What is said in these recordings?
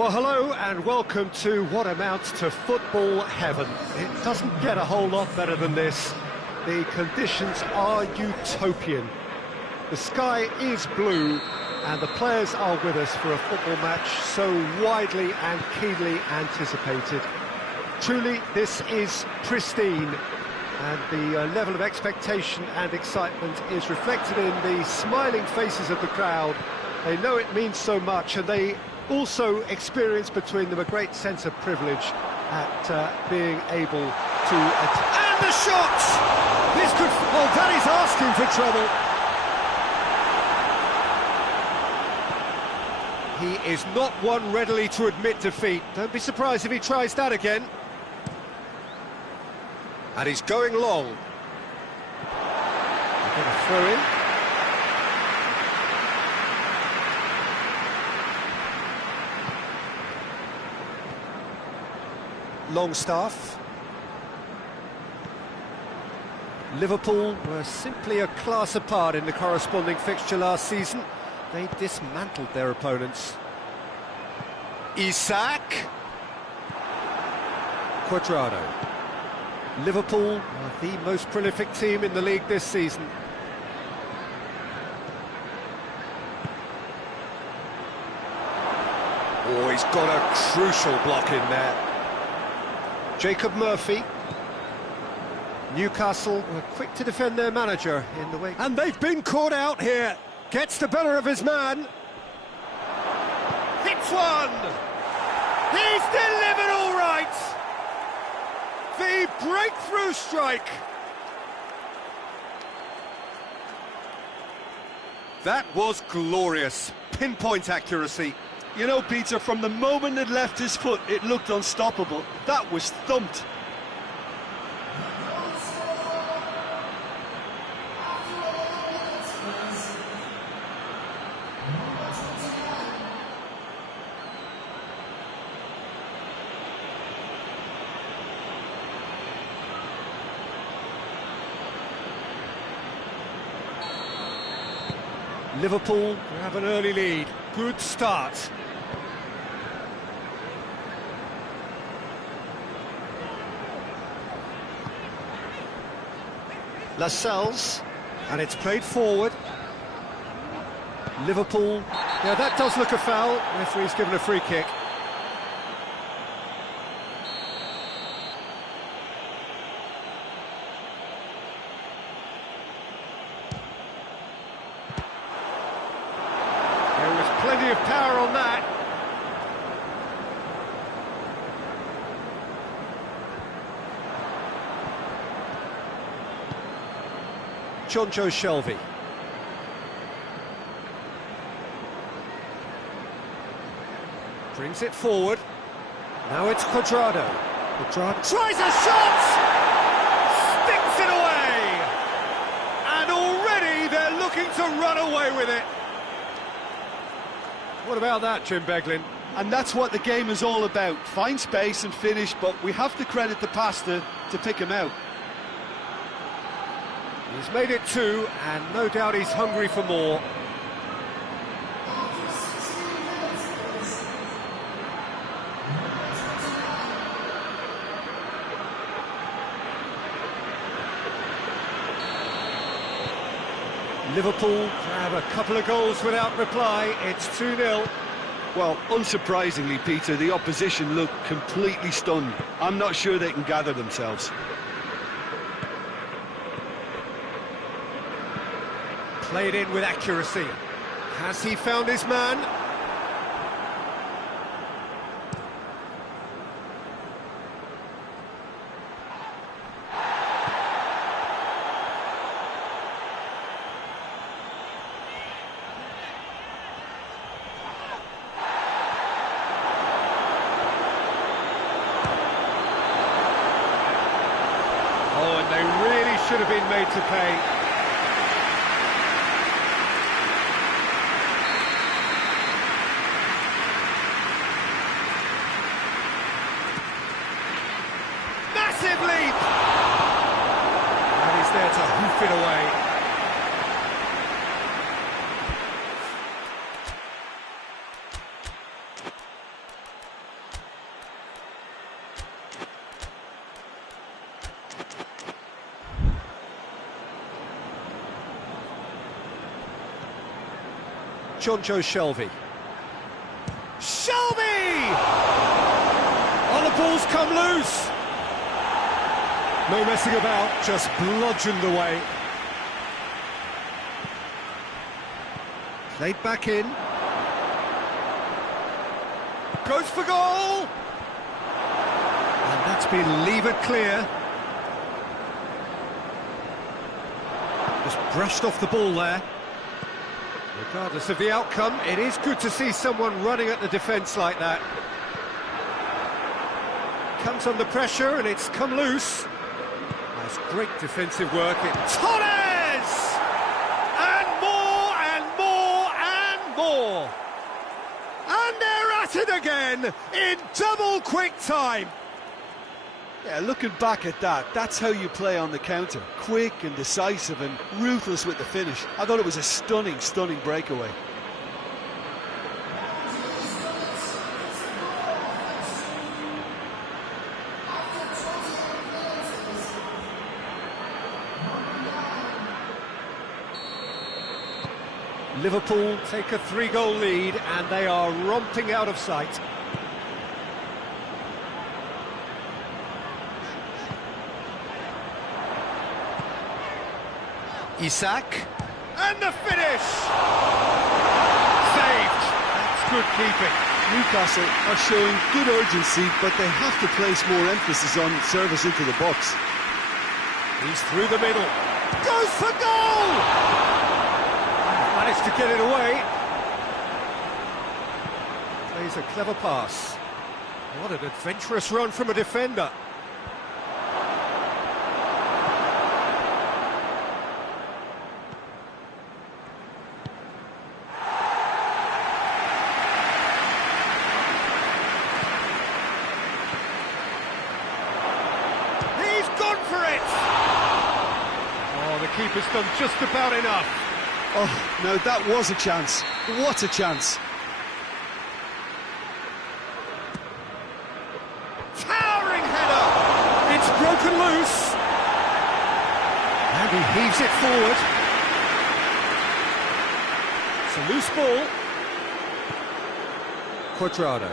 Well, hello and welcome to what amounts to football heaven. It doesn't get a whole lot better than this. The conditions are utopian. The sky is blue and the players are with us for a football match so widely and keenly anticipated. Truly, this is pristine, and the level of expectation and excitement is reflected in the smiling faces of the crowd. They know it means so much, and they also experience between them a great sense of privilege at being able to... And the shot! This could... Well, that is asking for trouble. He is not one readily to admit defeat. Don't be surprised if he tries that again. And he's going long. They're going to throw in. Longstaff. Liverpool were simply a class apart in the corresponding fixture last season. They dismantled their opponents. Isak. Cuadrado. Liverpool are the most prolific team in the league this season. Oh, he's got a crucial block in there. Jacob Murphy. Newcastle were quick to defend their manager in the wake. And they've been caught out here. Gets the better of his man. Hits one! He's delivered all right! The breakthrough strike! That was glorious. Pinpoint accuracy. You know, Peter, from the moment it left his foot, it looked unstoppable. That was thumped. Liverpool have an early lead. Good start. Lascelles, and it's played forward. Liverpool, yeah, that does look a foul. Referee's given a free kick. There was plenty of power on that. Jonjo Shelvey. Brings it forward. Now it's Cuadrado. Cuadrado tries a shot! Sticks it away! And already they're looking to run away with it. What about that, Jim Beglin? And that's what the game is all about. Find space and finish, but we have to credit the passer to pick him out. He's made it two, and no doubt he's hungry for more. Liverpool have a couple of goals without reply. It's 2-0. Well, unsurprisingly, Peter, the opposition look completely stunned. I'm not sure they can gather themselves. Played in with accuracy. Has he found his man? Oh, and they really should have been made to pay. Massive leap! And he's there to hoof it away. Shelvey. Shelvey! Oh, the ball's come loose. No messing about, just bludgeoned away. Played back in. Goes for goal! And that's been levered clear. Just brushed off the ball there. Regardless of the outcome, it is good to see someone running at the defence like that. Comes under pressure and it's come loose. That's great defensive work. Torres! And more and more and more! And they're at it again in double quick time. Yeah, looking back at that, that's how you play on the counter. Quick and decisive and ruthless with the finish. I thought it was a stunning, stunning breakaway. Liverpool take a 3-goal lead and they are romping out of sight. Isak, and the finish! Saved! That's good keeping. Newcastle are showing good urgency, but they have to place more emphasis on service into the box. He's through the middle. Goes for goal! Managed to get it away. Plays a clever pass. What an adventurous run from a defender. He's gone for it! Oh, the keeper's done just about enough. Oh, no, that was a chance. What a chance. Towering header! It's broken loose! And he heaves it forward. It's a loose ball. Quadrado.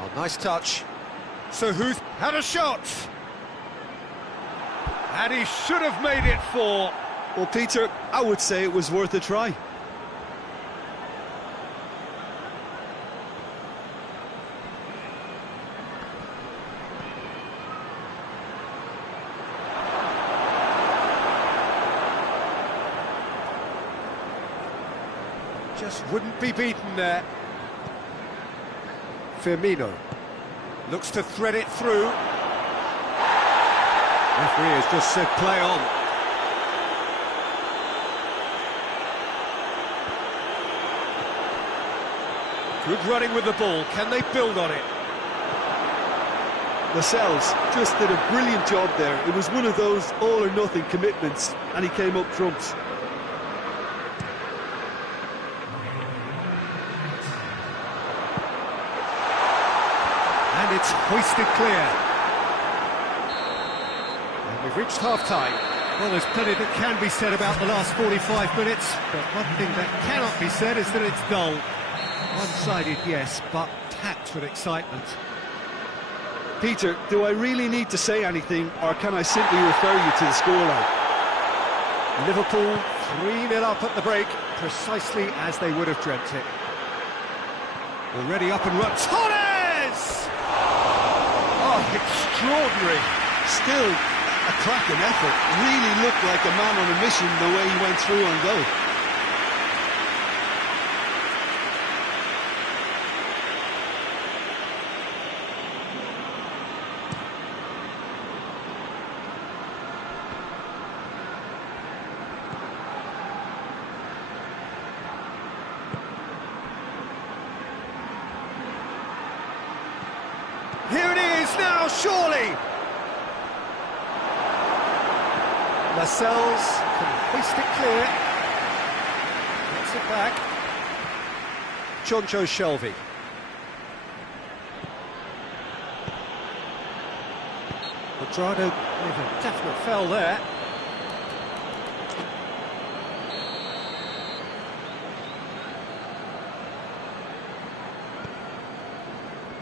Oh, nice touch. So who's had a shot? And he should have made it 4. Well, Peter, I would say it was worth a try. Just wouldn't be beaten there. Firmino looks to thread it through. Referee has just said play on. Good running with the ball. Can they build on it? Lascelles just did a brilliant job there. It was one of those all-or-nothing commitments, and he came up trumps. And it's hoisted clear. And we've reached half-time. Well, there's plenty that can be said about the last 45 minutes, but one thing that cannot be said is that it's dull. One-sided, yes, but packed with excitement. Peter, do I really need to say anything, or can I simply refer you to the scoreline? Liverpool 3-0 up at the break, precisely as they would have dreamt it. Already up and running. Torres! Oh, extraordinary. Still a cracking effort. Really looked like a man on a mission the way he went through on goal. Here it is now, surely! Lascelles can hoist it clear. Gets it back. Shelvey. Quadrado with a definite foul there.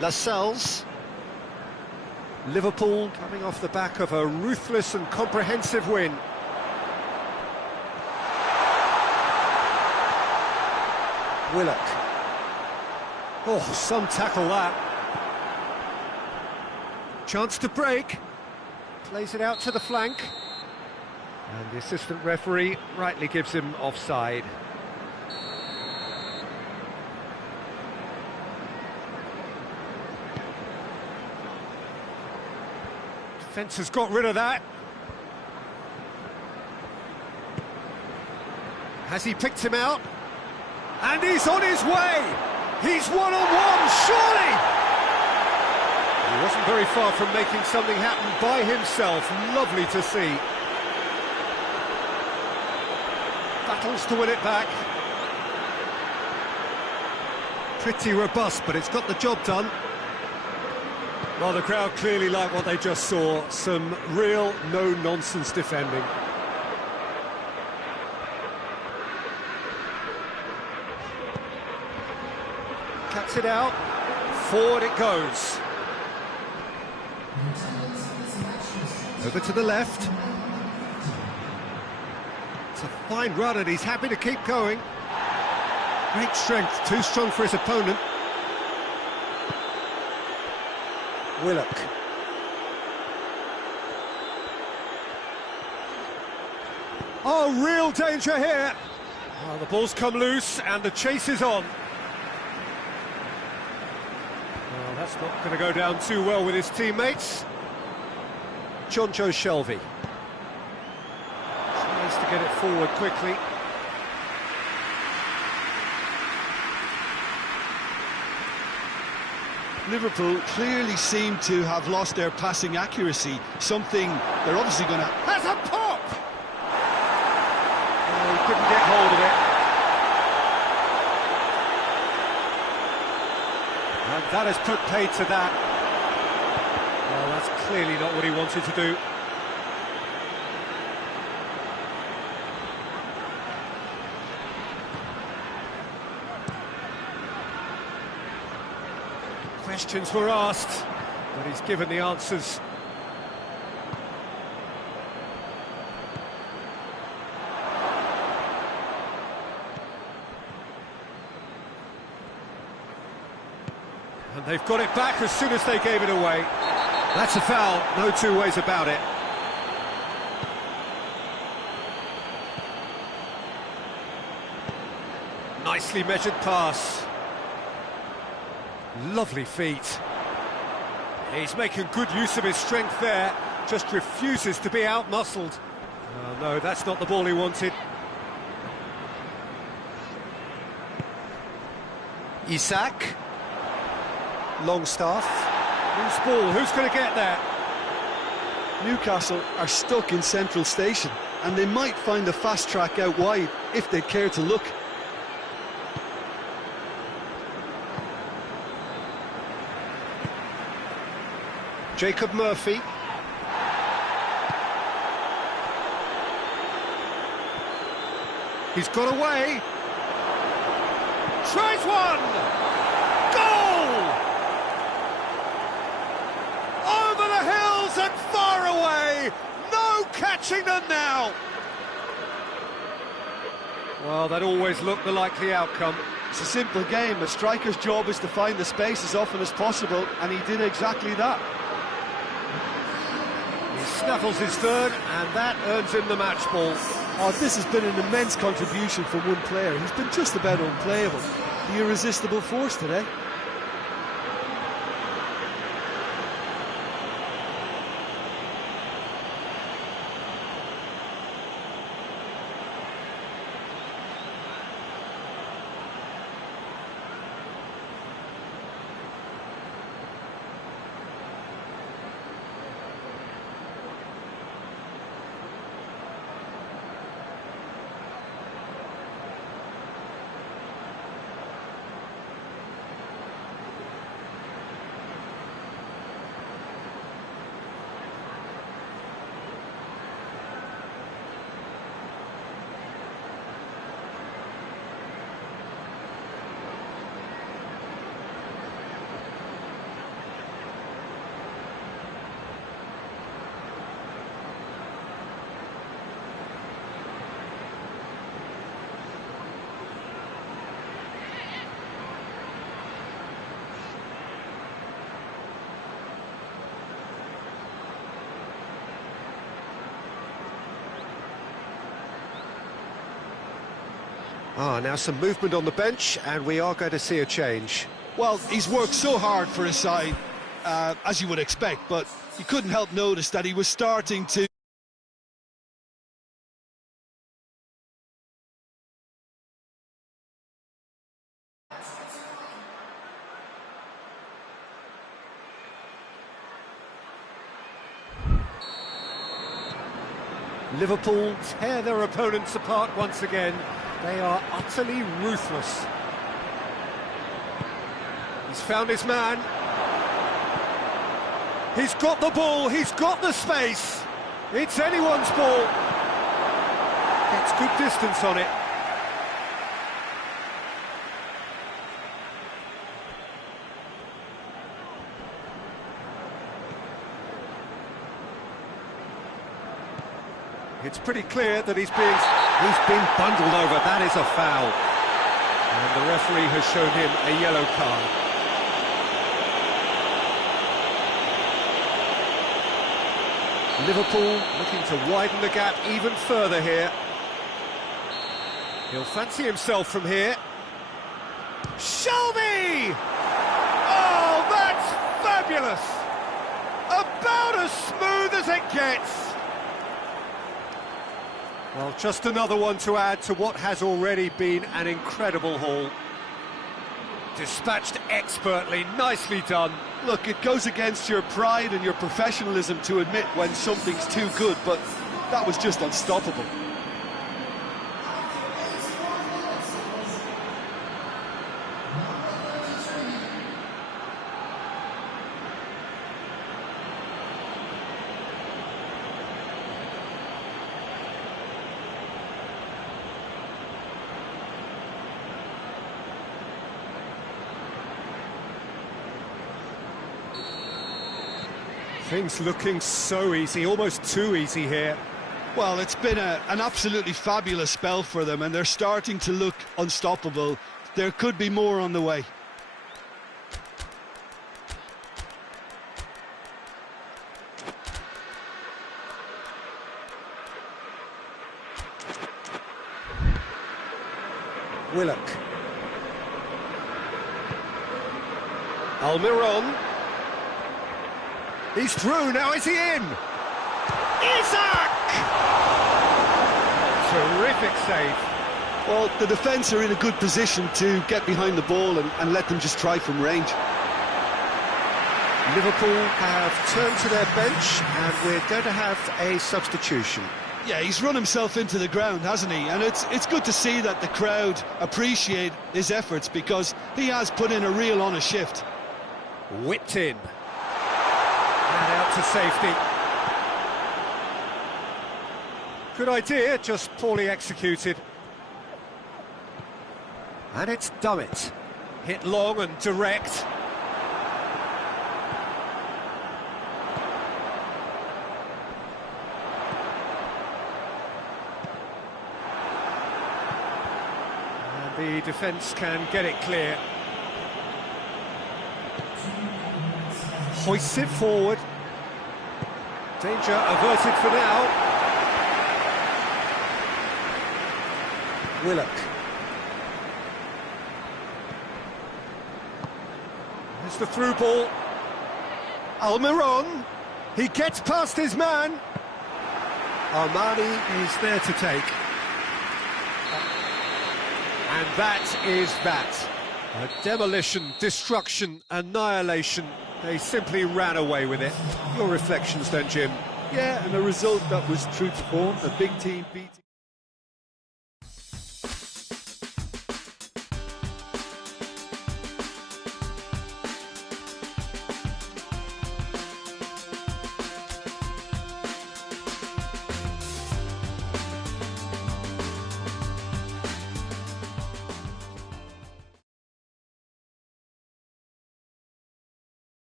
Lascelles. Liverpool coming off the back of a ruthless and comprehensive win. Willock. Oh, some tackle that. Chance to break. Plays it out to the flank. And the assistant referee rightly gives him offside. Defence has got rid of that. Has he picked him out? And he's on his way! He's one-on-one, surely! He wasn't very far from making something happen by himself. Lovely to see. Battles to win it back. Pretty robust, but it's got the job done. Well, the crowd clearly like what they just saw. Some real no-nonsense defending. Cuts it out. Forward it goes. Over to the left. It's a fine run and he's happy to keep going. Great strength, too strong for his opponent. Willock. Oh, real danger here. Oh, the ball's come loose and the chase is on. Well, that's not going to go down too well with his teammates. John Joe Shelvey. Tries to get it forward quickly. Liverpool clearly seem to have lost their passing accuracy, something they're obviously going to... Has a pop! Oh, he couldn't get hold of it. And that has put paid to that. Well, that's clearly not what he wanted to do. Questions were asked, but he's given the answers. And they've got it back as soon as they gave it away. That's a foul, no two ways about it. Nicely measured pass. Lovely feet. He's making good use of his strength there, just refuses to be out-muscled. Oh, no, that's not the ball he wanted. Isak. Longstaff. Whose ball? Who's going to get there? Newcastle are stuck in central station, and they might find a fast track out wide if they'd care to look. Jacob Murphy. He's got away. Tries one! Goal! Over the hills and far away! No catching them now! Well, that always looked the likely outcome. It's a simple game. A striker's job is to find the space as often as possible, and he did exactly that. He snaffles his third, and that earns him the match ball. Oh, this has been an immense contribution from one player. He's been just about unplayable. The irresistible force today. Now some movement on the bench, and we are going to see a change. Well, he's worked so hard for his side, as you would expect, but you couldn't help notice that he was starting to... Liverpool tear their opponents apart once again. They are utterly ruthless. He's found his man. He's got the ball, he's got the space. It's anyone's ball. Gets good distance on it. It's pretty clear that he's been bundled over. That is a foul. And the referee has shown him a yellow card. Liverpool looking to widen the gap even further here. He'll fancy himself from here. Shelby! Oh, that's fabulous! About as smooth as it gets. Well, just another one to add to what has already been an incredible haul. Dispatched expertly, nicely done. Look, it goes against your pride and your professionalism to admit when something's too good, but that was just unstoppable. Things looking so easy, almost too easy here. Well, it's been an absolutely fabulous spell for them, and they're starting to look unstoppable. There could be more on the way. Willock. Almiron. He's through, now is he in? Isaac! Terrific save. Well, the defence are in a good position to get behind the ball and let them just try from range. Liverpool have turned to their bench, and we're going to have a substitution. Yeah, he's run himself into the ground, hasn't he? And it's good to see that the crowd appreciate his efforts, because he has put in a real honest shift. Whipped in. And out to safety. Good idea, just poorly executed. And it's Dummett. Hit long and direct. And the defence can get it clear. Hoists it forward. Danger averted for now. Willock. There's the through ball. Almiron. He gets past his man. Armani is there to take. And that is that. A demolition, destruction, annihilation. They simply ran away with it. Your reflections then, Jim? Yeah, and a result that was true to form. A big team beating.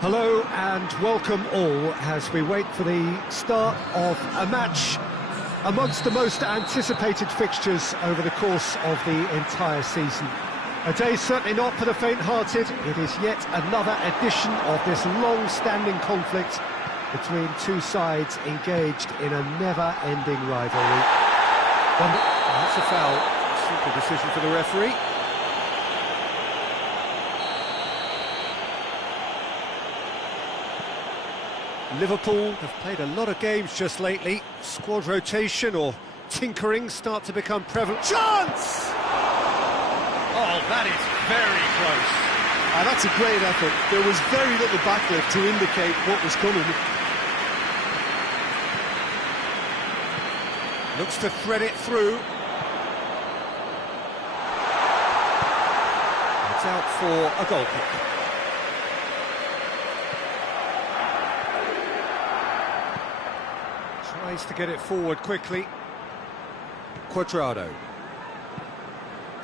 Hello and welcome all as we wait for the start of a match amongst the most anticipated fixtures over the course of the entire season. A day certainly not for the faint-hearted. It is yet another edition of this long-standing conflict between two sides engaged in a never-ending rivalry. That's a foul. Simple decision for the referee. Liverpool have played a lot of games just lately. Squad rotation or tinkering start to become prevalent. Chance! Oh, that is very close. That's a great effort. There was very little backlift to indicate what was coming. Looks to thread it through. It's out for a goal kick. Tries to get it forward quickly. Cuadrado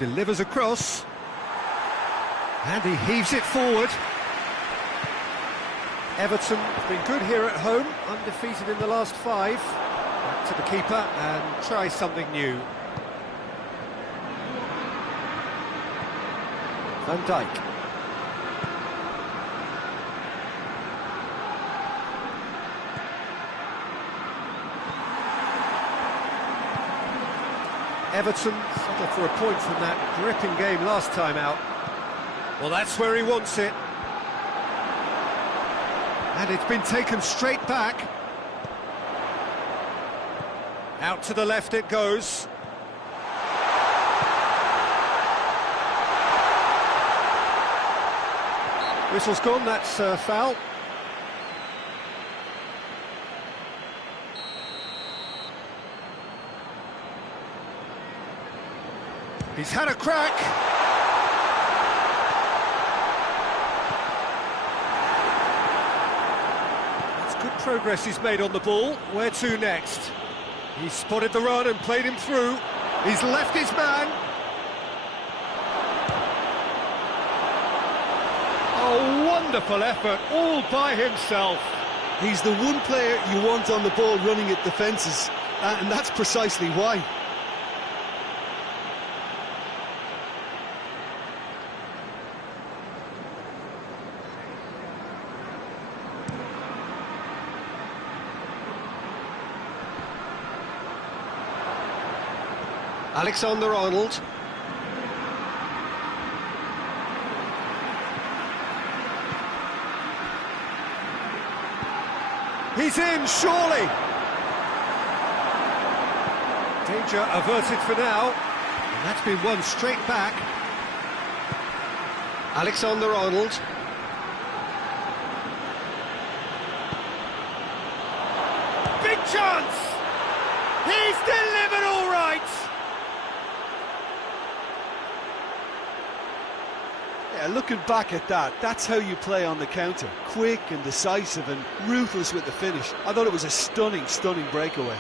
delivers across, and he heaves it forward. Everton have been good here at home, undefeated in the last 5. Back to the keeper and try something new. Van Dijk. Everton settled for a point from that gripping game last time out. Well, that's where he wants it. And it's been taken straight back. Out to the left it goes. Whistle's gone, that's a foul. He's had a crack. That's good progress he's made on the ball. Where to next? He's spotted the run and played him through. He's left his man. Oh, wonderful effort, all by himself. He's the one player you want on the ball running at defences, and that's precisely why. Alexander-Arnold. He's in, surely. Danger averted for now. And that's been won straight back. Alexander-Arnold. Big chance! He's delivered all right! Yeah, looking back at that, that's how you play on the counter. Quick and decisive and ruthless with the finish. I thought it was a stunning, stunning breakaway.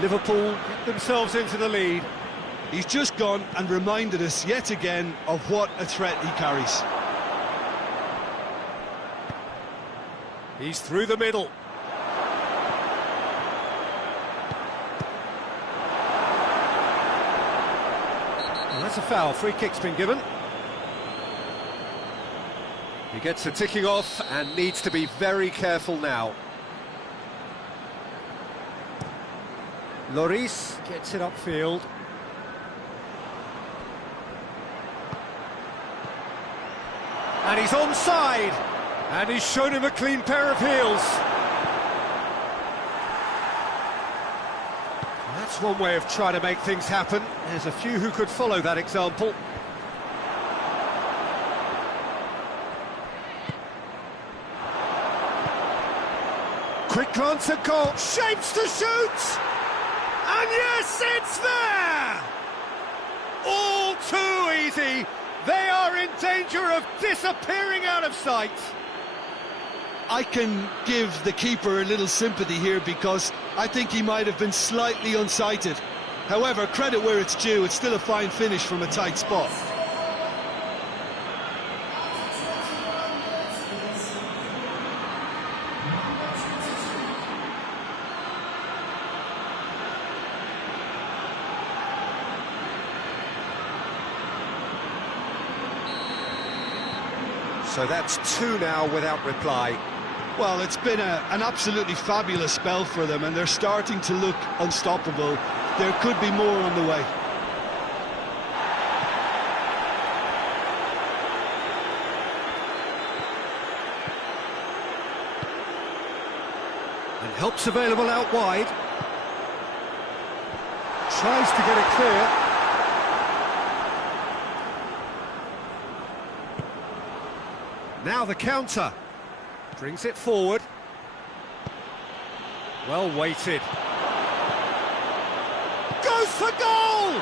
Liverpool get themselves into the lead. He's just gone and reminded us yet again of what a threat he carries. He's through the middle. Well, that's a foul. Free kick's been given. He gets the ticking off and needs to be very careful now. Lloris gets it upfield. And he's onside. And he's shown him a clean pair of heels. That's one way of trying to make things happen. There's a few who could follow that example. Quick glance at goal. Shapes to shoot! And yes, it's there! All too easy. see, they are in danger of disappearing out of sight. I can give the keeper a little sympathy here because I think he might have been slightly unsighted. However, credit where it's due, it's still a fine finish from a tight spot. So that's two now without reply. Well, it's been an absolutely fabulous spell for them, and they're starting to look unstoppable. There could be more on the way. And help's available out wide. Tries to get it clear. Now the counter. Brings it forward. Well weighted. Goes for goal!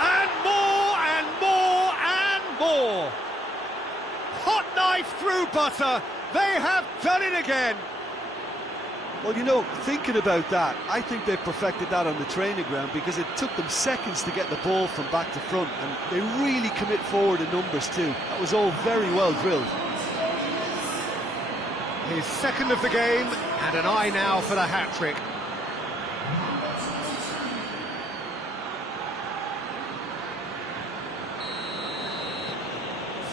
And more and more and more. Hot knife through butter. They have done it again. Well, you know, thinking about that, I think they perfected that on the training ground because it took them seconds to get the ball from back to front, and they really commit forward in numbers too. That was all very well drilled. His second of the game, and an eye now for the hat-trick.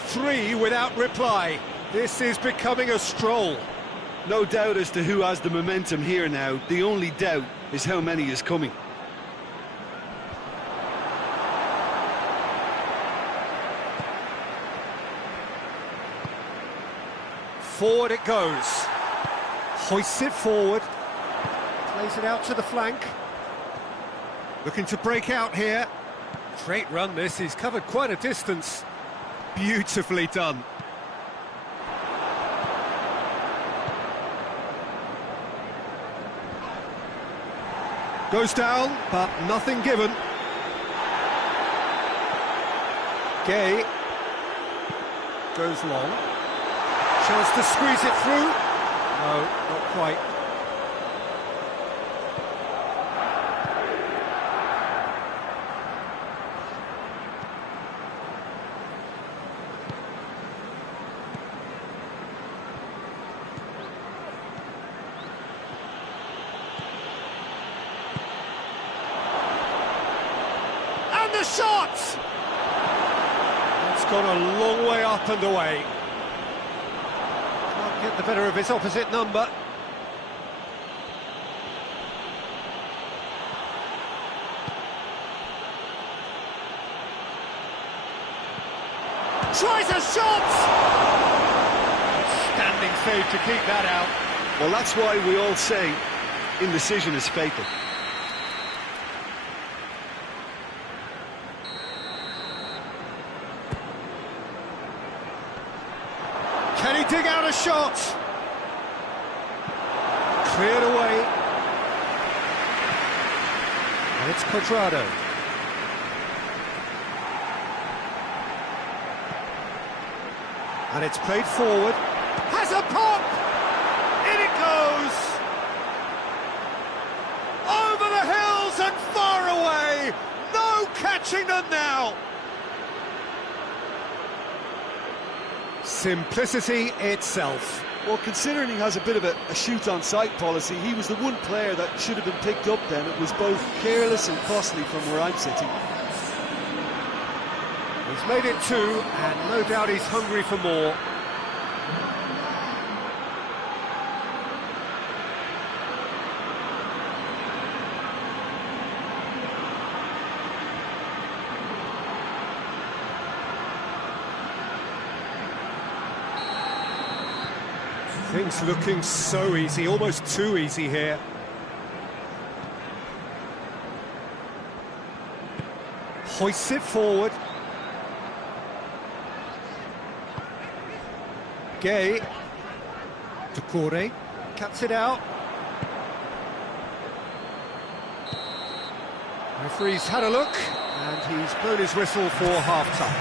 Three without reply. This is becoming a stroll. No doubt as to who has the momentum here now. The only doubt is how many is coming. Forward it goes. Hoists it forward. Plays it out to the flank. Looking to break out here. Great run this, he's covered quite a distance. Beautifully done. Goes down, but nothing given. Gay goes long. Chance to squeeze it through. No, not quite. And the shot! It's gone a long way up and away. Get the better of his opposite number. Tries a shot! Standing save to keep that out. Well, that's why we all say indecision is fatal. Can he dig out a shot? Cleared away. And it's Quadrado. And it's played forward. Has a pop! In it goes! Over the hills and far away! No catching them now! Simplicity itself. Well, considering he has a bit of a shoot-on-sight policy, he was the one player that should have been picked up then. It was both careless and costly from where I'm sitting. He's made it two, and no doubt he's hungry for more. Things looking so easy, almost too easy here. Hoists it forward. Gay. Decore. Cuts it out. Referee's had a look, And he's blown his whistle for half-time.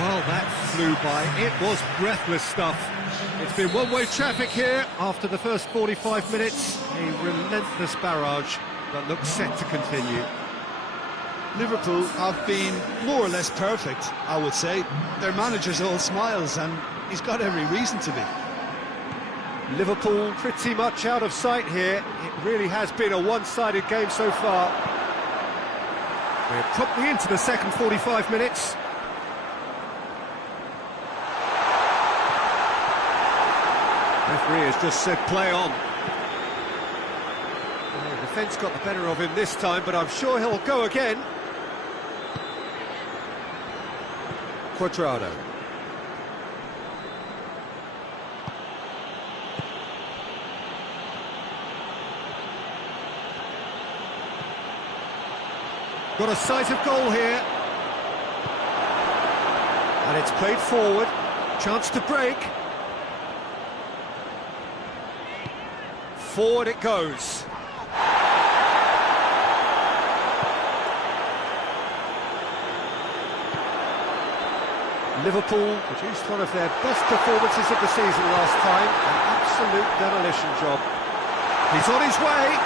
Well, that flew by. It was breathless stuff. It's been one-way traffic here after the first 45 minutes. A relentless barrage that looks set to continue. Liverpool have been more or less perfect, I would say. Their manager's all smiles, and he's got every reason to be. Liverpool pretty much out of sight here. It really has been a one-sided game so far. We're promptly into the second 45 minutes. Referee has just said play on. Well, the defence got the better of him this time, but I'm sure he'll go again. Quadrado. Got a sight of goal here. And it's played forward. Chance to break. Forward it goes. Liverpool produced one of their best performances of the season last time. An absolute demolition job. He's on his way.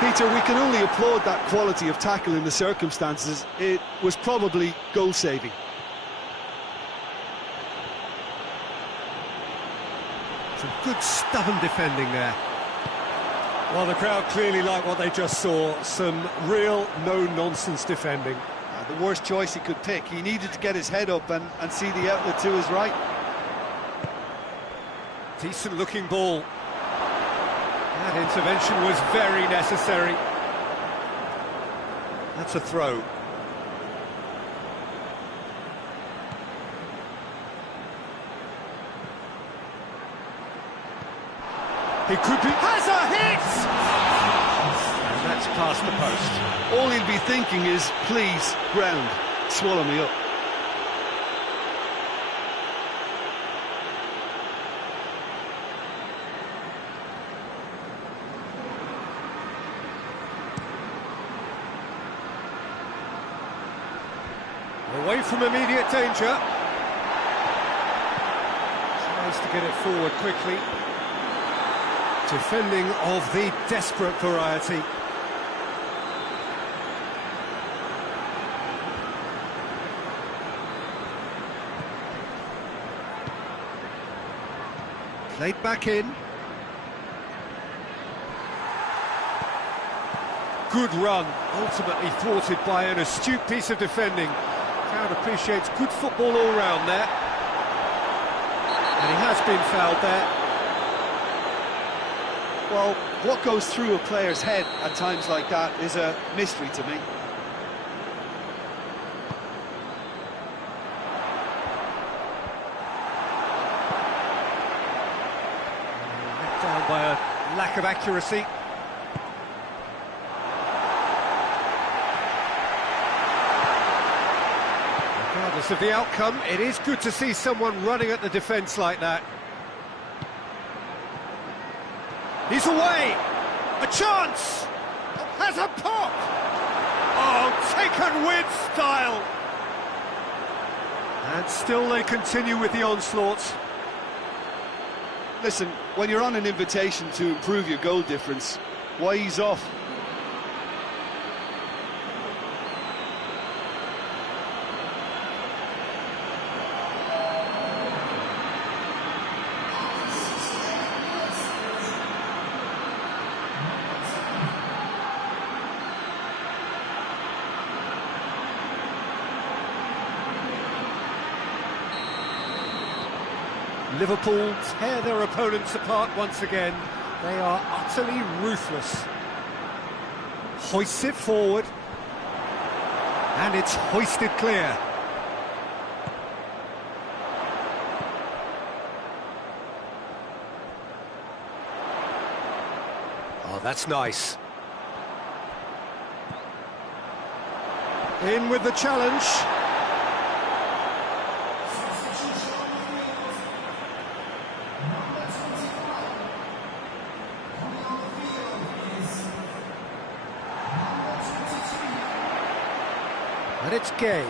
Peter, we can only applaud that quality of tackle in the circumstances. It was probably goal-saving. Some good stubborn defending there. Well, the crowd clearly like what they just saw. Some real no-nonsense defending. The worst choice he could pick. He needed to get his head up and see the outlet to his right. Decent-looking ball. That intervention was very necessary. That's a throw. He could be... has a hit! And that's past the post. All he'll be thinking is, please, ground, swallow me up. Away from immediate danger. Tries to get it forward quickly. Defending of the desperate variety. Played back in. Good run, ultimately thwarted by an astute piece of defending. Crowd appreciates good football all round there. And he has been fouled there. Well, what goes through a player's head at times like that is a mystery to me. Let down by a lack of accuracy. Regardless of the outcome, it is good to see someone running at the defence like that. He's away! A chance! Has a pop! Oh, taken with style! And still they continue with the onslaughts. Listen, when you're on an invitation to improve your goal difference, why ease off? Liverpool tear their opponents apart once again. They are utterly ruthless. Hoists it forward. And it's hoisted clear. Oh, that's nice. In with the challenge. And it's Gay.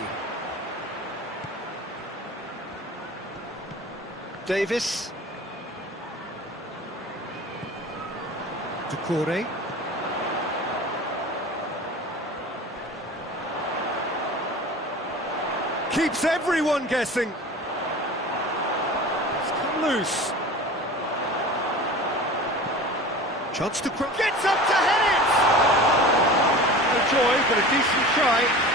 Davis. Decore. Keeps everyone guessing. It's come loose. Chance to cross. Gets up to head it! No joy, but a decent try.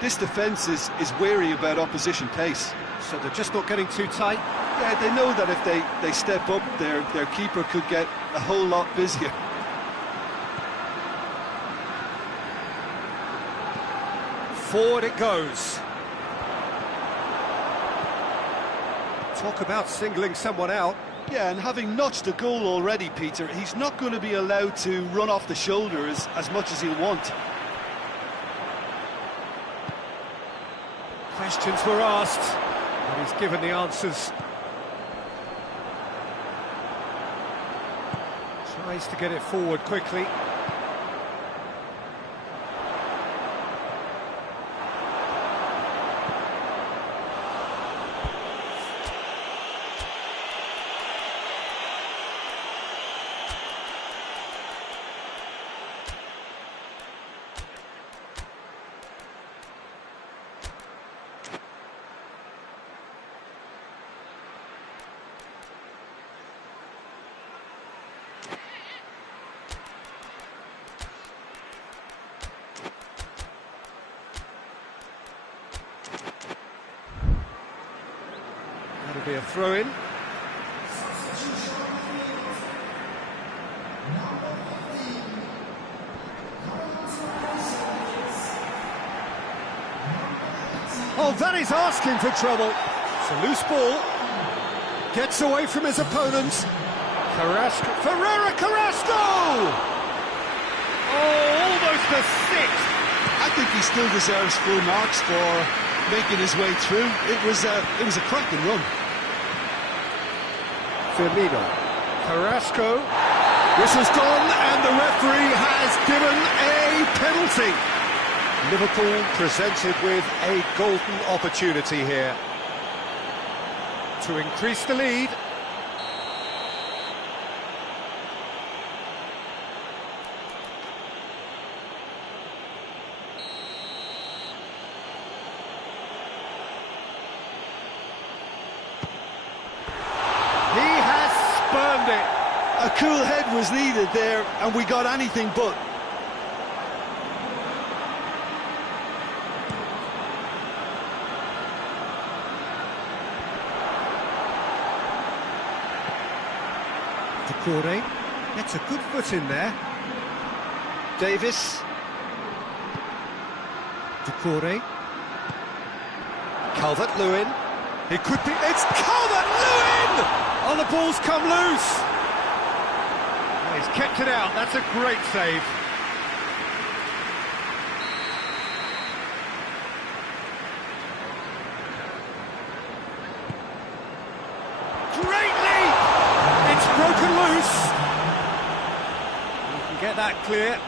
This defence is wary about opposition pace. So they're just not getting too tight. Yeah, they know that if they step up, their keeper could get a whole lot busier. Forward it goes. Talk about singling someone out. Yeah, and having notched a goal already, Peter, he's not going to be allowed to run off the shoulder as much as he'll want. Questions were asked, and he's given the answers. Tries to get it forward quickly. That'll be a throw-in. Oh, that is asking for trouble. It's a loose ball. Gets away from his opponents. Carrasco. Carrasco! Oh, almost a sixth. I think he still deserves full marks for making his way through. It was a cracking run. Firmino. Carrasco. Whistle's gone, and the referee has given a penalty. Liverpool presented with a golden opportunity here to increase the lead. A cool head was needed there, and we got anything but. Decore gets a good foot in there. Davis. Decore. Calvert-Lewin. It could be. It's Calvert-Lewin! Oh, the ball's come loose. He's kept it out. That's a great save. Great leap! It's broken loose. You can get that clear.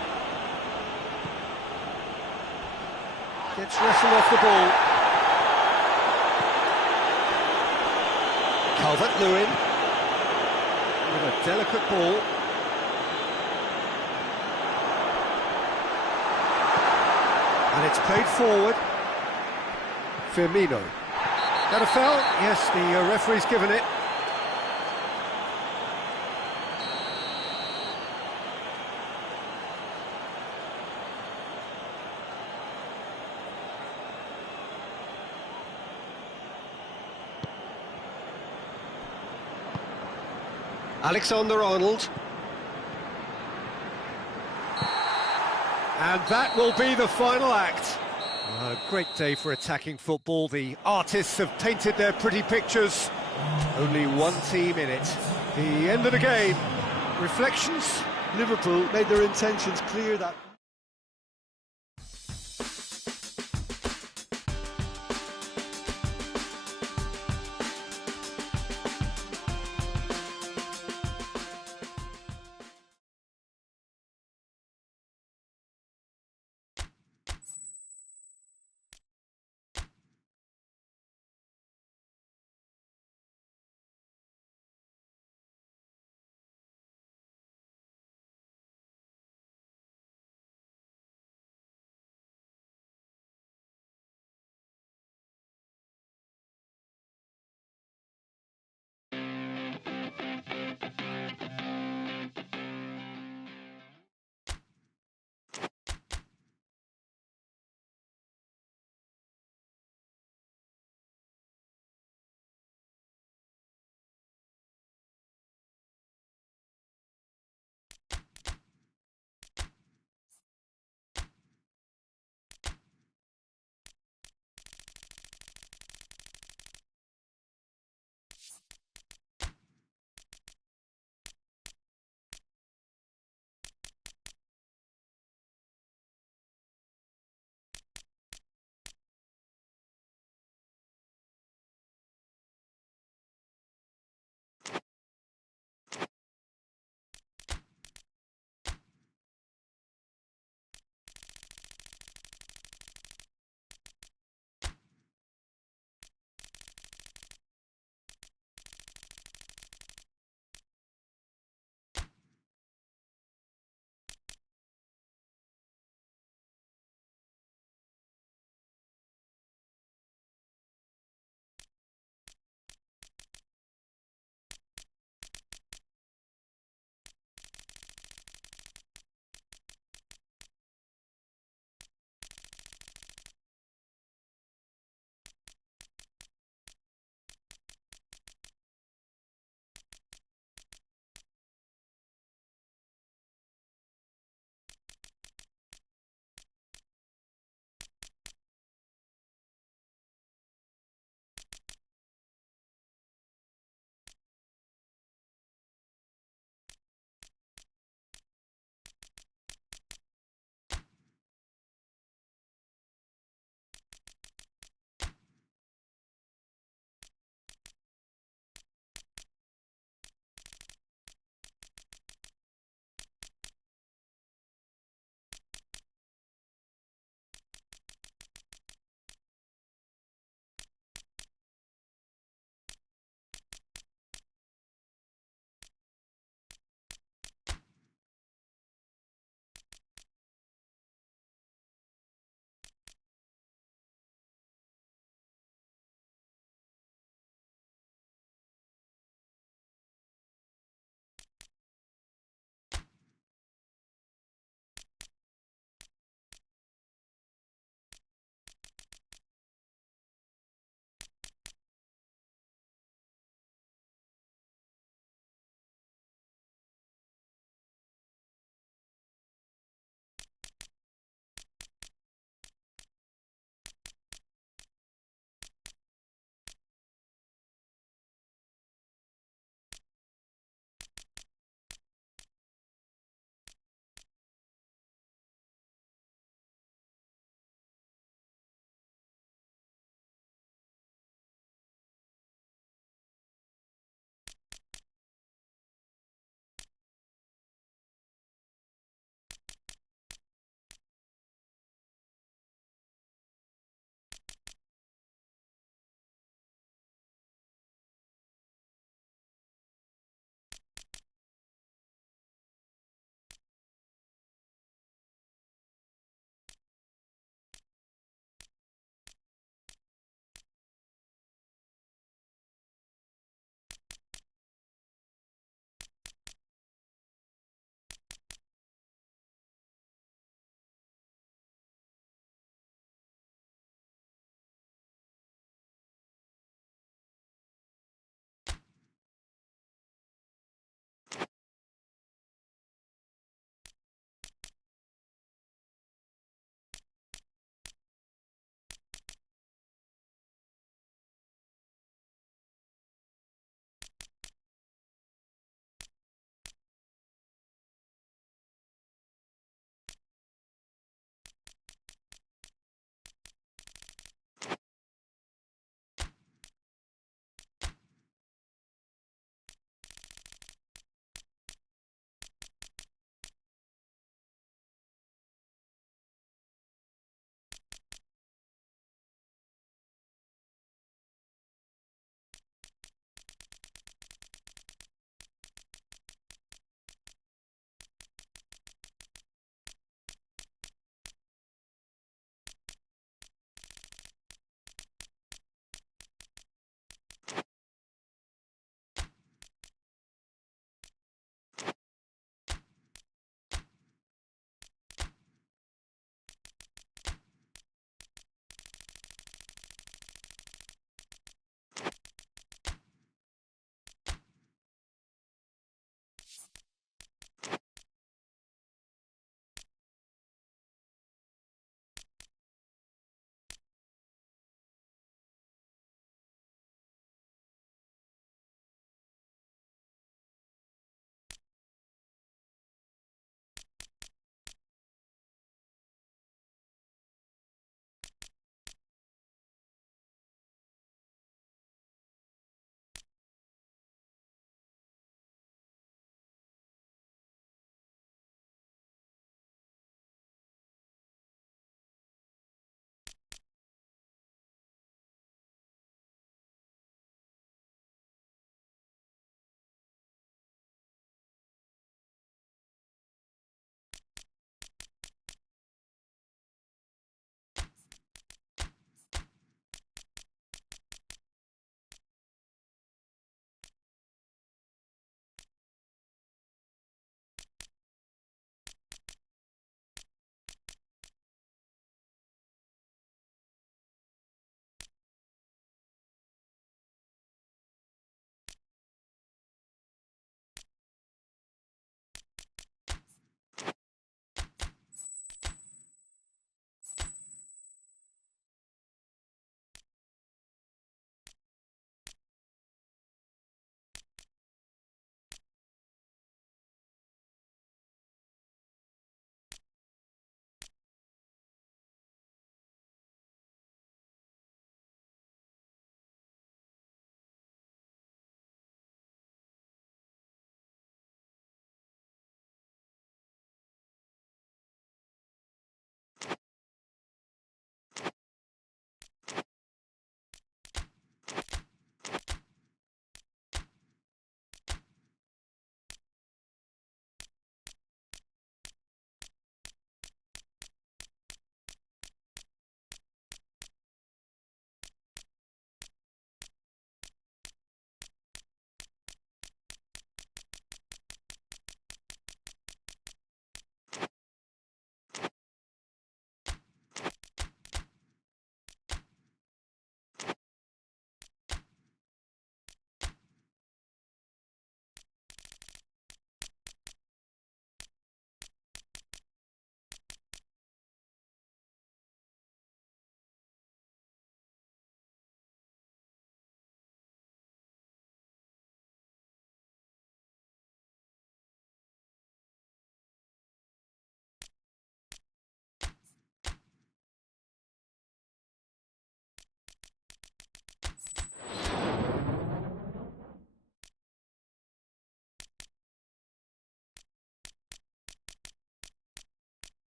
Gets wrestled off the ball. Calvert-Lewin with a delicate ball. And it's played forward. Firmino. That a foul? Yes, the referee's given it. Alexander-Arnold. And that will be the final act. A great day for attacking football. The artists have painted their pretty pictures. Only one team in it. The end of the game. Reflections? Liverpool made their intentions clear that...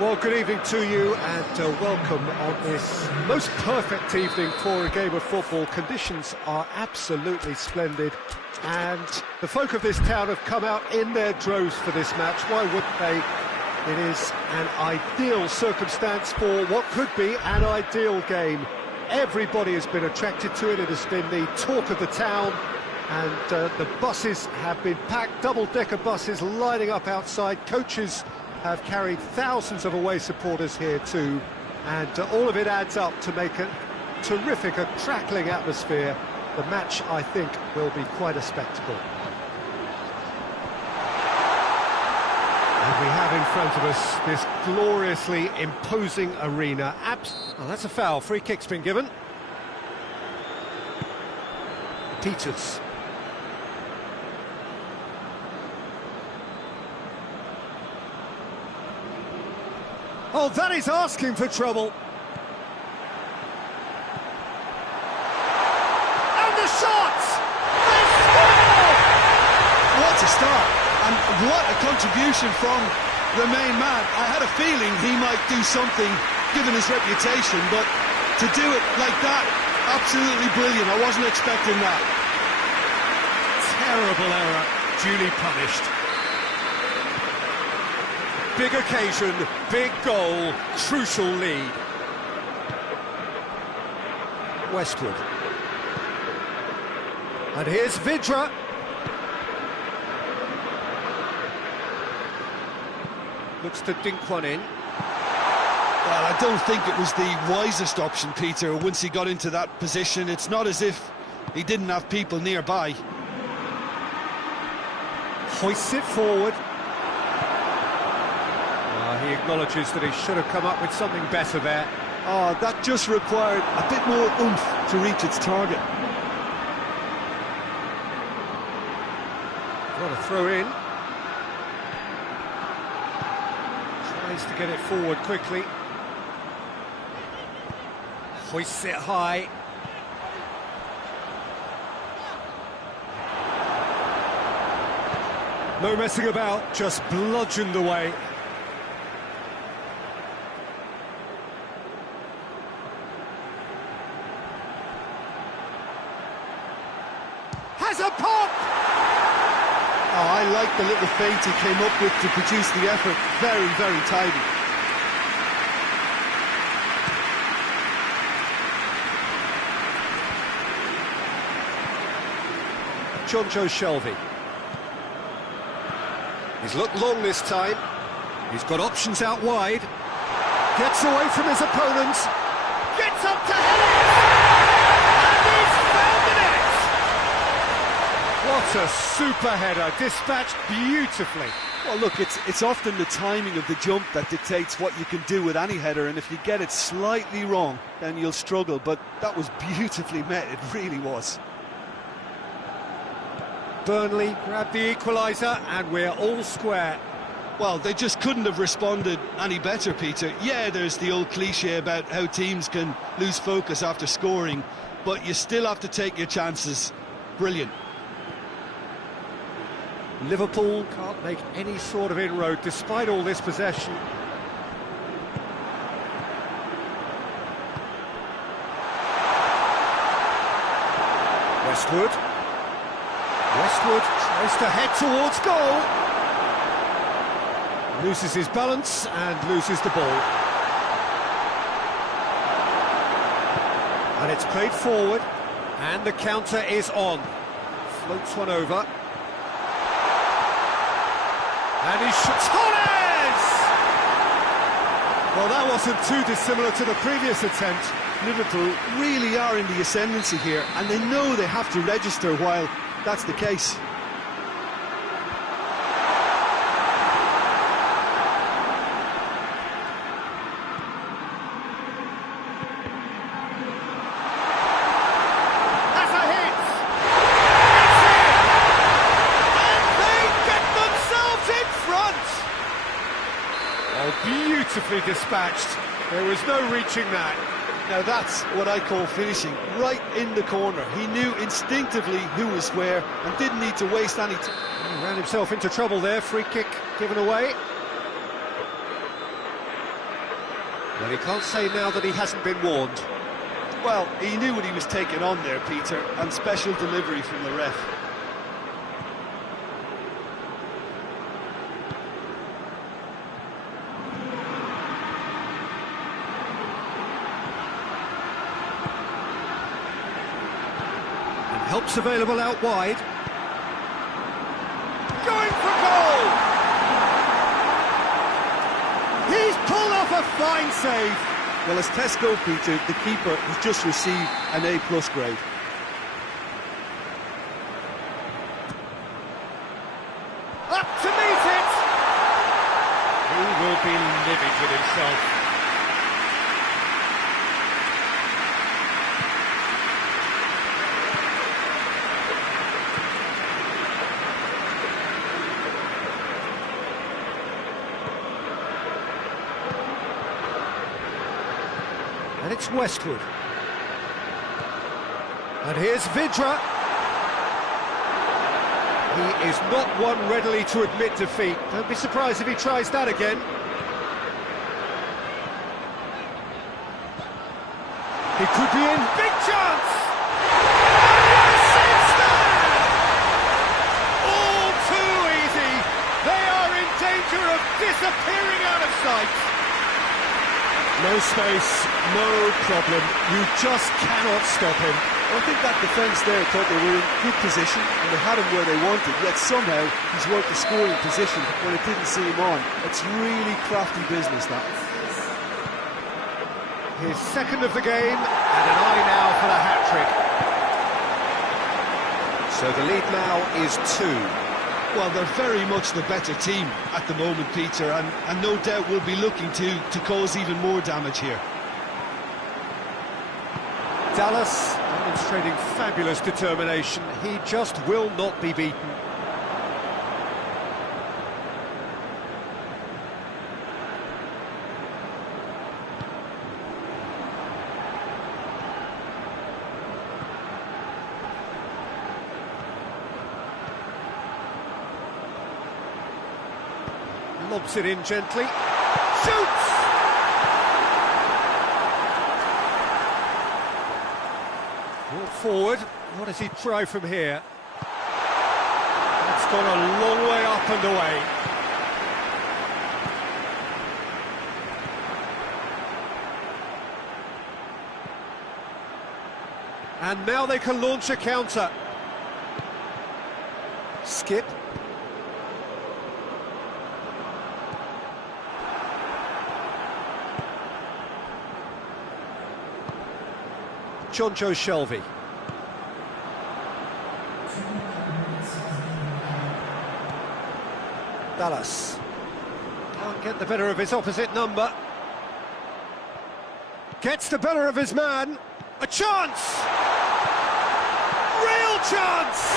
Well, good evening to you and welcome on this most perfect evening for a game of football. Conditions are absolutely splendid and the folk of this town have come out in their droves for this match. Why wouldn't they? It is an ideal circumstance for what could be an ideal game. Everybody has been attracted to it. It has been the talk of the town, and the buses have been packed, double-decker buses lining up outside. Coaches have carried thousands of away supporters here too, and all of it adds up to make a terrific, a crackling atmosphere. The match, I think, will be quite a spectacle. And we have in front of us this gloriously imposing arena. Oh, that's a foul. Free kick's been given. Peters. Oh, that is asking for trouble. And the shot! They score! What a start, and what a contribution from the main man. I had a feeling he might do something, given his reputation, but to do it like that, absolutely brilliant. I wasn't expecting that. Terrible error, duly punished. Big occasion, big goal, crucial lead. Westwood. And here's Vidra. Looks to dink one in. Well, I don't think it was the wisest option, Peter, once he got into that position. It's not as if he didn't have people nearby. Hoists it forward. He acknowledges that he should have come up with something better there. Oh, that just required a bit more oomph to reach its target. What a throw in. Tries to get it forward quickly. Hoists it high. No messing about, just bludgeoned away. Has a pop! Oh, I like the little feint he came up with to produce the effort. Very, very tidy. Jonjo Shelvey. He's looked long this time. He's got options out wide. Gets away from his opponents. Gets up to head it! And he's found the net! What a super header, dispatched beautifully. Well, look, it's often the timing of the jump that dictates what you can do with any header, and if you get it slightly wrong, then you'll struggle, but that was beautifully met, it really was. Burnley grabbed the equaliser, and we're all square. Well, they just couldn't have responded any better, Peter. Yeah, there's the old cliche about how teams can lose focus after scoring, but you still have to take your chances. Brilliant. Liverpool can't make any sort of inroad despite all this possession. Westwood tries to head towards goal. Loses his balance and loses the ball. And it's played forward, and the counter is on. Floats one over. And he shoots. Torres! Well, that wasn't too dissimilar to the previous attempt. Liverpool really are in the ascendancy here, and they know they have to register while that's the case. Beautifully dispatched. There was no reaching that. Now that's what I call finishing, right in the corner. He knew instinctively who was where and didn't need to waste any time. He ran himself into trouble there. Free kick given away. Well, he can't say now that he hasn't been warned. Well, he knew what he was taking on there, Peter, and special delivery from the ref. And help's available out wide. Going for goal! He's pulled off a fine save. Well, as tests go, Peter, the keeper has just received an A+ grade. Up to meet it! He will be livid with himself. And it's Westwood. And here's Vidra. He is not one readily to admit defeat. Don't be surprised if he tries that again. He could be in. Big chance! Yes, it's there! All too easy. They are in danger of disappearing out of sight. No space, no problem. You just cannot stop him. I think that defence there thought they were in good position and they had him where they wanted, yet somehow he's worked the scoring position when it didn't see him on. It's really crafty business, that. His second of the game, and an eye now for the hat-trick. So the lead now is 2. Well, they're very much the better team at the moment, Peter, and no doubt will be looking to cause even more damage here. Dallas demonstrating fabulous determination. He just will not be beaten. Lobs it in gently. Shoots! Brought forward. What does he try from here? It's gone a long way up and away. And now they can launch a counter. Skip. Jonjo Shelvey. Dallas. Can't get the better of his opposite number. Gets the better of his man. A chance! Real chance!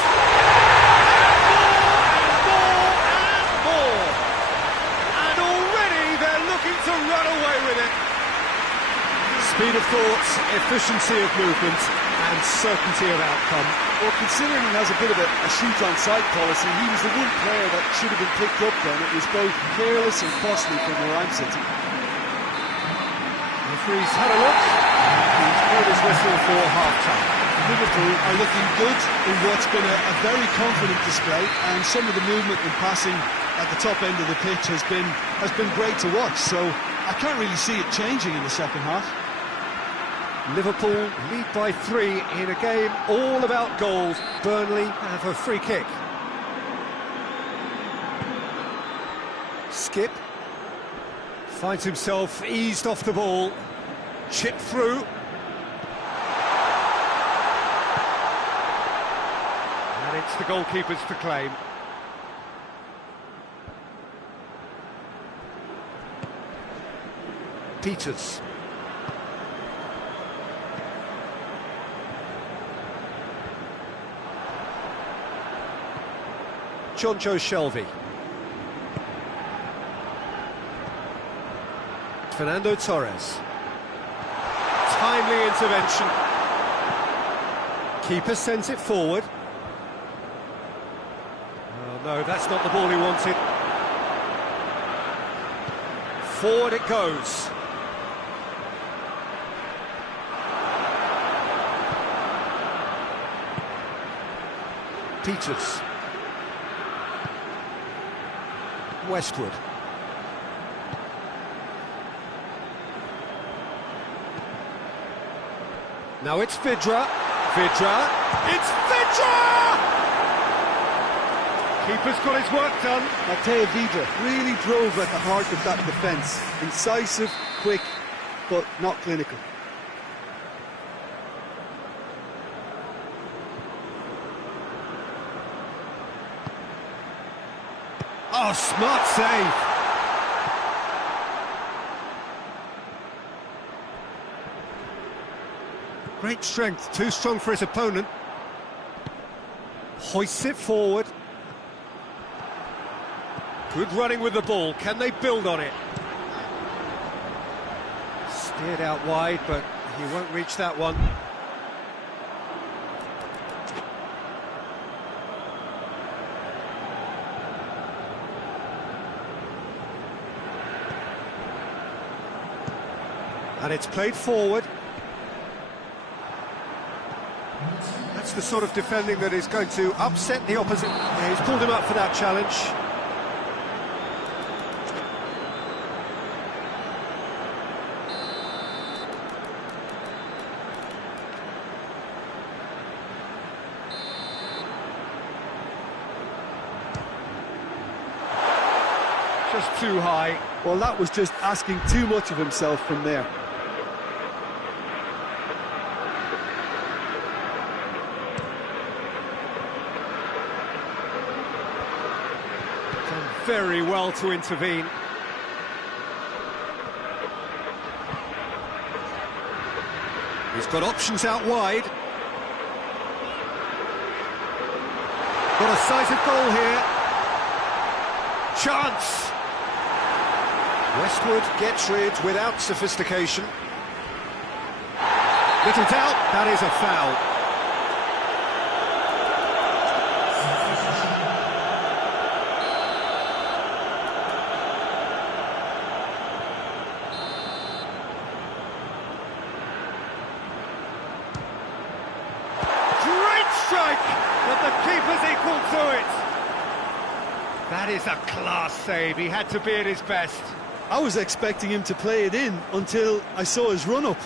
And more! And already they're looking to run away with it. Speed of thought, efficiency of movement, and certainty of outcome. Well, considering he has a bit of a shoot-on-sight policy, he was the one player that should have been picked up then. It was both careless and costly from where I'm sitting. The referee's had a look. He's heard his whistle for half-time. Liverpool are looking good in what's been a very confident display, and some of the movement and passing at the top end of the pitch has been great to watch, so I can't really see it changing in the second half. Liverpool lead by 3 in a game all about goals. Burnley have a free kick. Skip finds himself eased off the ball. Chip through. And it's the goalkeeper's to claim. Peters. Jonjo Shelvey. Fernando Torres. Timely intervention. Keeper sends it forward. Oh no, that's not the ball he wanted. Forward it goes. Peters. Westwood. Now it's Vidra. Vidra. It's Vidra! Keeper's got his work done. Matteo Vidra really drove at the heart of that defence. Incisive, quick, but not clinical. Oh, smart save. Great strength, too strong for his opponent. Hoists it forward. Good running with the ball, can they build on it? Steered out wide, but he won't reach that one. And it's played forward. That's the sort of defending that is going to upset the opposite. Yeah, he's pulled him up for that challenge. Just too high. Well, that was just asking too much of himself from there. Done very well to intervene. He's got options out wide. Got a decisive goal here. Chance! Westwood gets rid without sophistication. Little doubt, that is a foul. Great strike, but the keeper's equal to it. That is a class save, he had to be at his best. I was expecting him to play it in until I saw his run-up.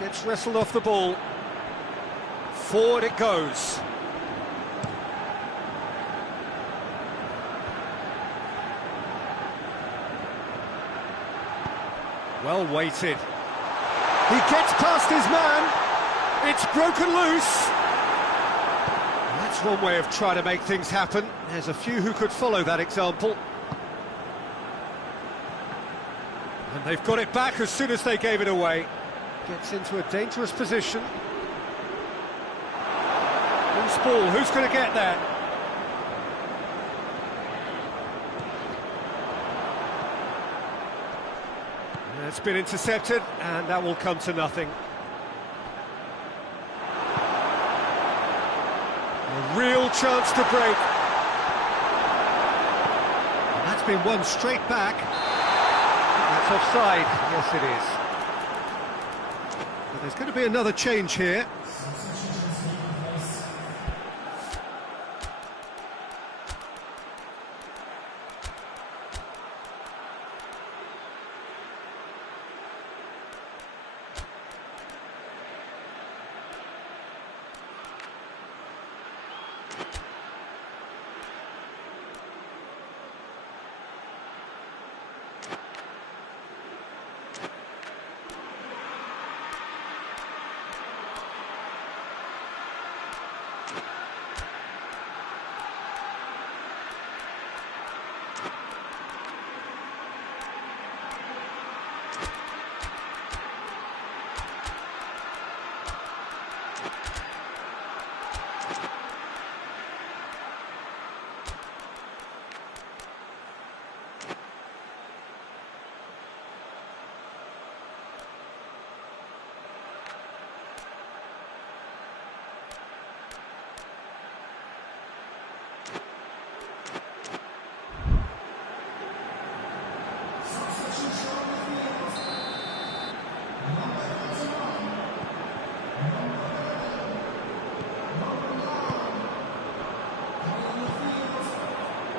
Gets wrestled off the ball. Forward it goes. Well weighted. He gets past his man. It's broken loose. That's one way of trying to make things happen. There's a few who could follow that example. And they've got it back as soon as they gave it away. Gets into a dangerous position. Loose ball, who's going to get there? It's been intercepted, and that will come to nothing. A real chance to break. And that's been won straight back. That's offside. Yes, it is. But there's going to be another change here.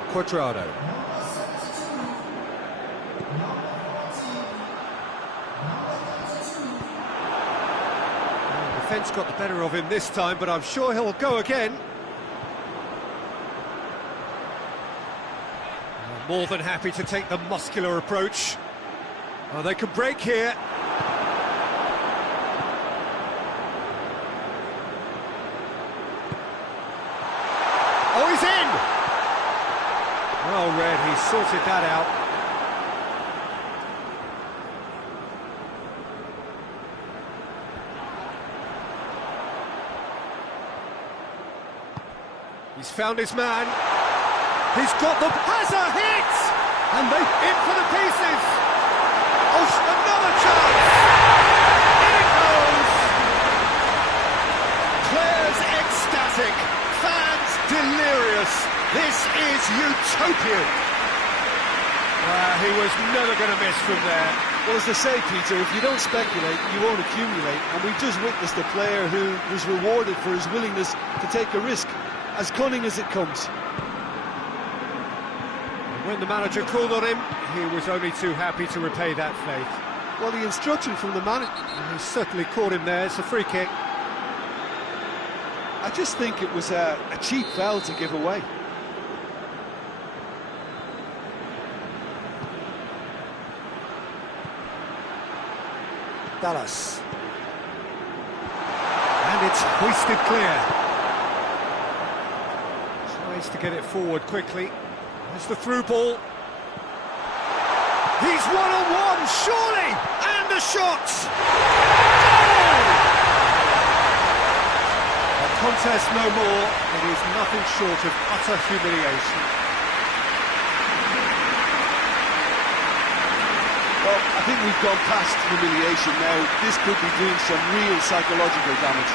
Quadrado. The defence got the better of him this time, but I'm sure he'll go again. More than happy to take the muscular approach. Oh, they can break here. Oh, he's in! Well read, he sorted that out. He's found his man. He's got the... has a hit! And they in for the pieces! Oh, another chance! In it goes! Players ecstatic, fans delirious. This is utopian. He was never going to miss from there. Well, as they say, Peter, if you don't speculate, you won't accumulate. And we've just witnessed a player who was rewarded for his willingness to take a risk, as cunning as it comes. When the manager called on him, he was only too happy to repay that faith. Well, the instruction from the manager... He certainly caught him there. It's a free kick. I just think it was a cheap foul to give away. Dallas. And it's hoisted clear. Tries to get it forward quickly. There's the through ball. He's one-on-one, surely! And the shot! Goal! A contest no more. It is nothing short of utter humiliation. Well, I think we've gone past humiliation now. This could be doing some real psychological damage.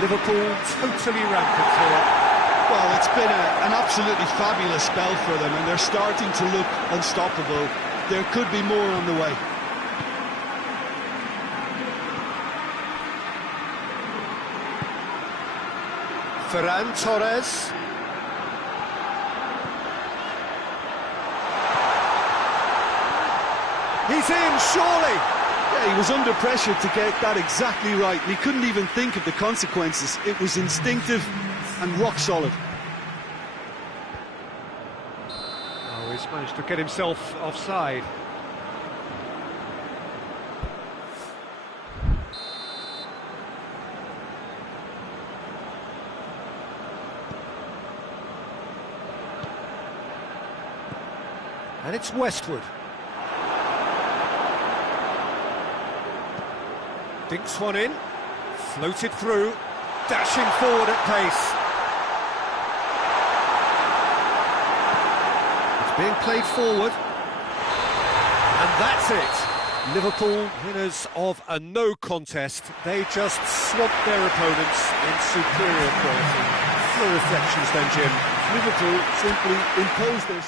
Liverpool totally rampant here. Well, it's been an absolutely fabulous spell for them, and they're starting to look unstoppable. There could be more on the way. Ferran Torres. He's in, surely! Yeah, he was under pressure to get that exactly right. He couldn't even think of the consequences. It was instinctive and rock solid. Oh, he's managed to get himself offside. And it's Westwood. Dinks one in, floated through, dashing forward at pace. It's being played forward. And that's it. Liverpool, winners of a no contest. They just swamped their opponents in superior quality. No reflections then, Jim. Liverpool simply imposed their...